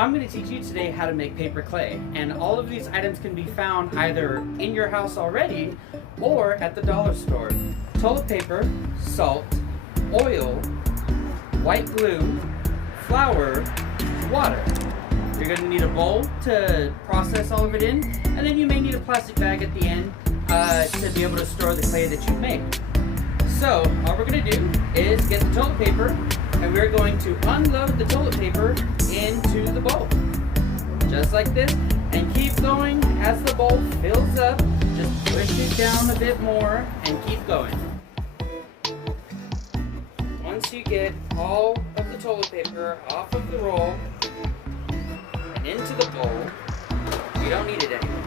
I'm going to teach you today how to make paper clay, and all of these items can be found either in your house already or at the dollar store. Toilet paper, salt, oil, white glue, flour, water. You're going to need a bowl to process all of it in, and then you may need a plastic bag at the end to be able to store the clay that you've made. So all we're going to do is get the toilet paper, and we're going to unload the toilet paper into the bowl. Just like this, and keep going as the bowl fills up. Just push it down a bit more and keep going. Once you get all of the toilet paper off of the roll and into the bowl, you don't need it anymore.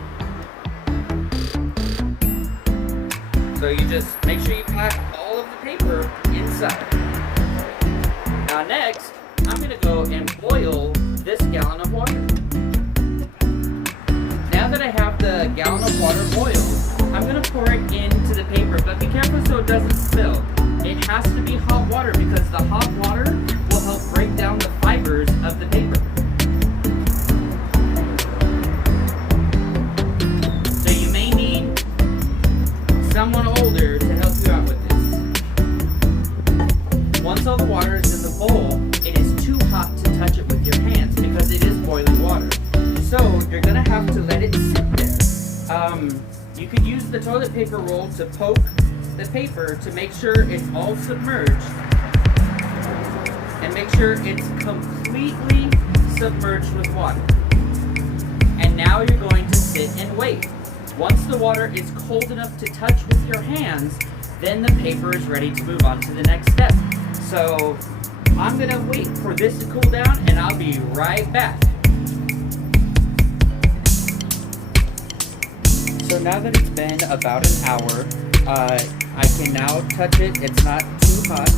So you just make sure you pack all of the paper inside. Now next, I'm going to go and boil this gallon of water. Now that I have the gallon of water boiled, I'm going to pour it into the paper, but be careful so it doesn't spill. It has to be hot water because the hot water will help break down the fibers of the paper. So you may need someone older to help you out with this. Once all the water is in the bowl, it is too hot to touch it with your hands because it is boiling water. So you're going to have to let it sit there. You could use the toilet paper roll to poke the paper to make sure it's all submerged and make sure it's completely submerged with water. And now you're going to sit and wait. Once the water is cold enough to touch with your hands, then the paper is ready to move on to the next step. So I'm gonna wait for this to cool down and I'll be right back. So now that it's been about an hour, I can now touch it. It's not too hot.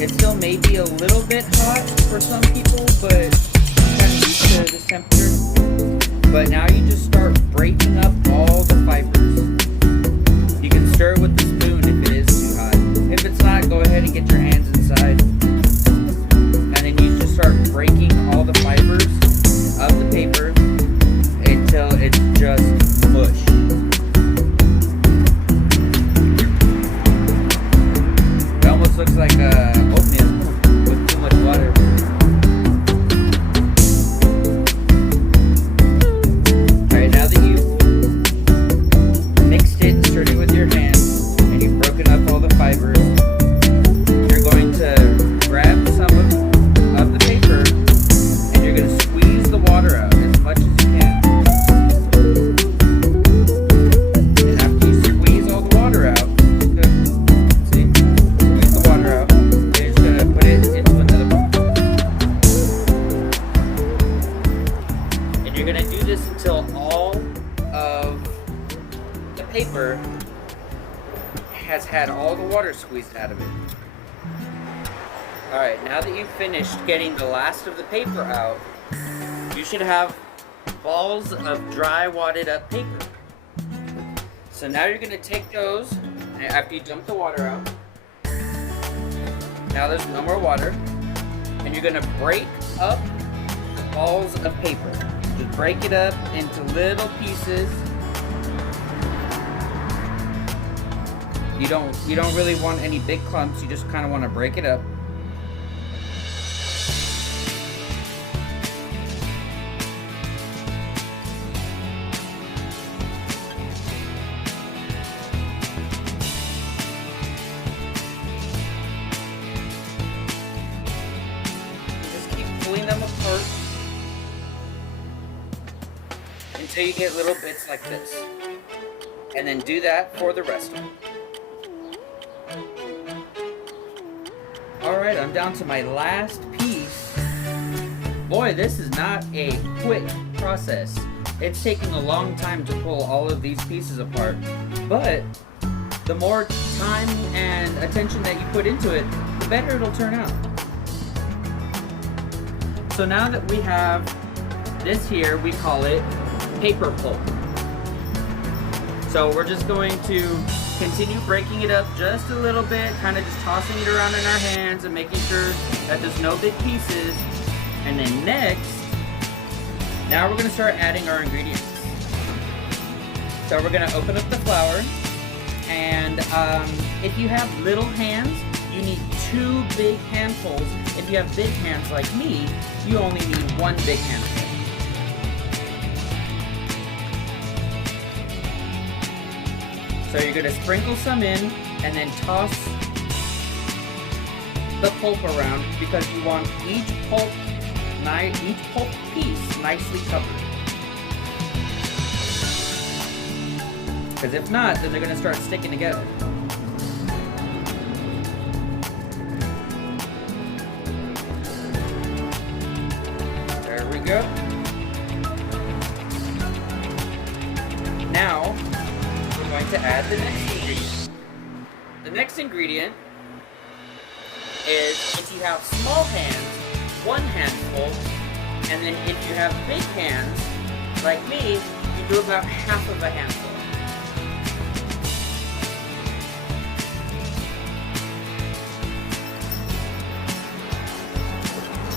It still may be a little bit hot for some people, but I'm kind of used to this temperature. But now you just start breaking up all the fibers. You can stir it with the spoon if it is too hot. If it's not, go ahead and get your hands inside. And then you just start breaking all the fibers of the paper until it's just mush. It almost looks like oatmeal with too much water. Alright, now that you've mixed it and stirred it with your hands and you've broken up all the fibers, you're going to grab some of the paper and you're going to squeeze the water out as much as you can. And after you squeeze all the water out, see, squeeze the water out, then you're just going to put it into another bowl. And you're going to do this until all of the paper has had all the water squeezed out of it. Alright, now that you've finished getting the last of the paper out, you should have balls of dry wadded up paper. So now you're going to take those, after you dump the water out, now there's no more water, and you're going to break up balls of paper. Just break it up into little pieces. You don't really want any big clumps, you just kind of want to break it up. Just keep pulling them apart until you get little bits like this. And then do that for the rest of them. Alright, I'm down to my last piece. Boy, this is not a quick process. It's taking a long time to pull all of these pieces apart, but the more time and attention that you put into it, the better it'll turn out. So now that we have this here, we call it paper pulp. So we're just going to continue breaking it up just a little bit, kind of just tossing it around in our hands and making sure that there's no big pieces. And then next, now we're gonna start adding our ingredients. So we're gonna open up the flour, and if you have little hands, you need 2 big handfuls. If you have big hands like me, you only need 1 big handful. So you're gonna sprinkle some in and then toss the pulp around because you want each pulp piece nicely covered. Because if not, then they're gonna start sticking together. There we go. Now, we're going to add the next ingredient. The next ingredient is, if you have small hands, 1 handful, and then if you have big hands, like me, you do about half of a handful.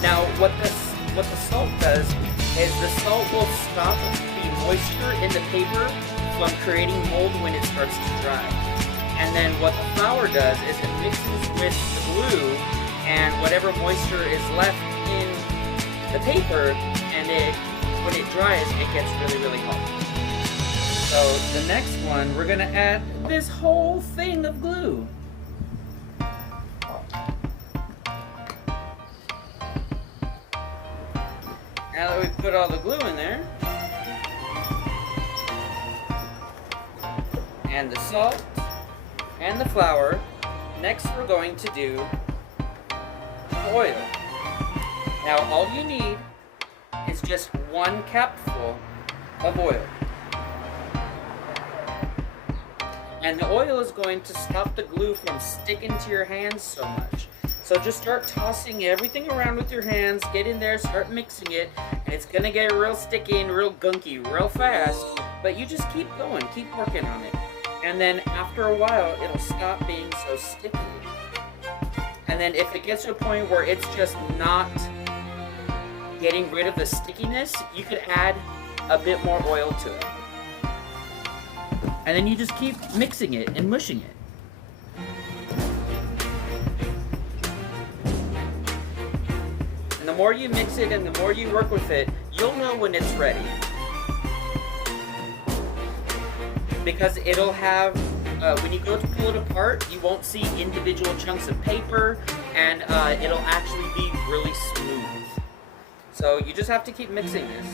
Now, what the salt does is the salt will stop the moisture in the paper from creating mold when it starts to dry. And then what the flour does is it mixes with the glue and whatever moisture is left in the paper, and when it dries, it gets really, really hot. So the next one, we're gonna add this whole thing of glue. Now that we've put all the glue in there, and the salt, and the flour, next we're going to do oil. Now all you need is just 1 capful of oil. And the oil is going to stop the glue from sticking to your hands so much. So just start tossing everything around with your hands, get in there, start mixing it, and it's gonna get real sticky and real gunky real fast, but you just keep going, keep working on it. And then after a while, it'll stop being so sticky. And then if it gets to a point where it's just not getting rid of the stickiness, you could add a bit more oil to it. And then you just keep mixing it and mushing it. And the more you mix it and the more you work with it, you'll know when it's ready. Because it'll have, when you go to pull it apart, you won't see individual chunks of paper, and it'll actually be really smooth. So you just have to keep mixing this.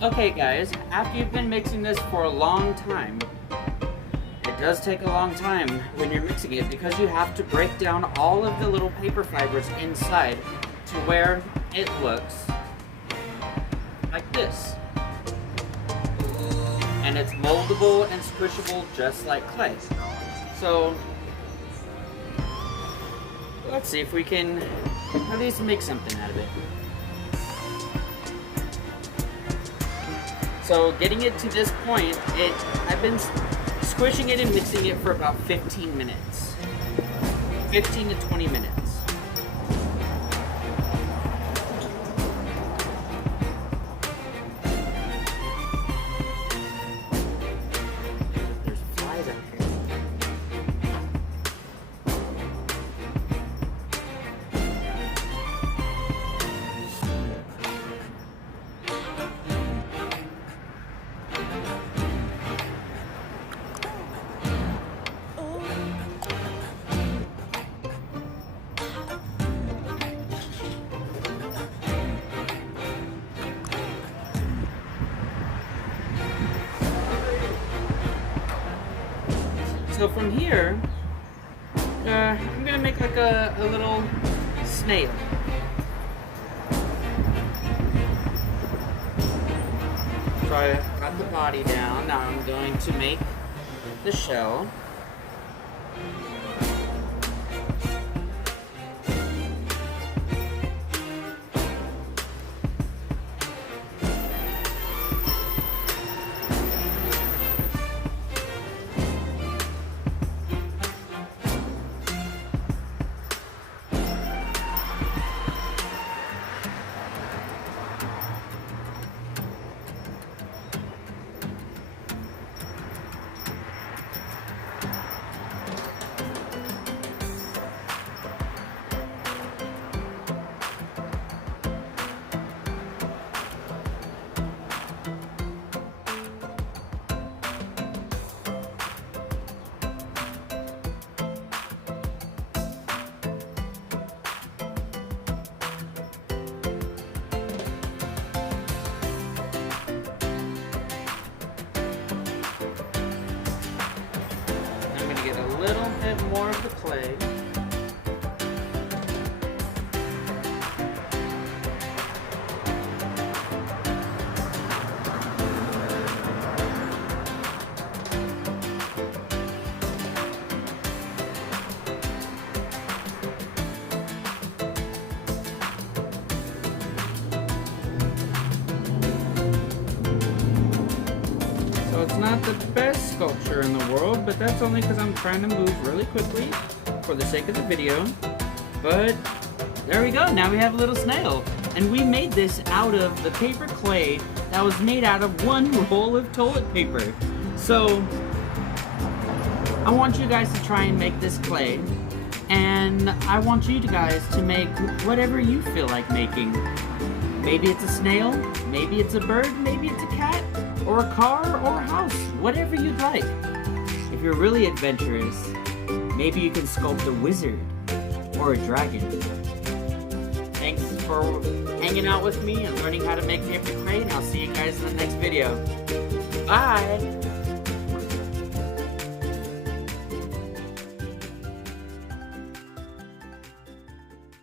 Okay guys, after you've been mixing this for a long time, it does take a long time when you're mixing it because you have to break down all of the little paper fibers inside to where it looks like this. And it's moldable and squishable just like clay. So let's see if we can at least make something out of it. So getting it to this point, I've been squishing it and mixing it for about 15 minutes. 15 to 20 minutes. There's flies up here. So from here, I'm gonna make like a little snail. So I got the body down. Now I'm going to make the shell. little bit more of the clay. So it's not the best sculpture in the world, but that's only because I'm trying to move really quickly for the sake of the video. But there we go, now we have a little snail. And we made this out of the paper clay that was made out of one roll of toilet paper. So I want you guys to try and make this clay, and I want you guys to make whatever you feel like making. Maybe it's a snail, maybe it's a bird, maybe it's a cat, or a car, or a house, whatever you'd like. If you're really adventurous, maybe you can sculpt a wizard or a dragon. Thanks for hanging out with me and learning how to make paper clay, and I'll see you guys in the next video. Bye!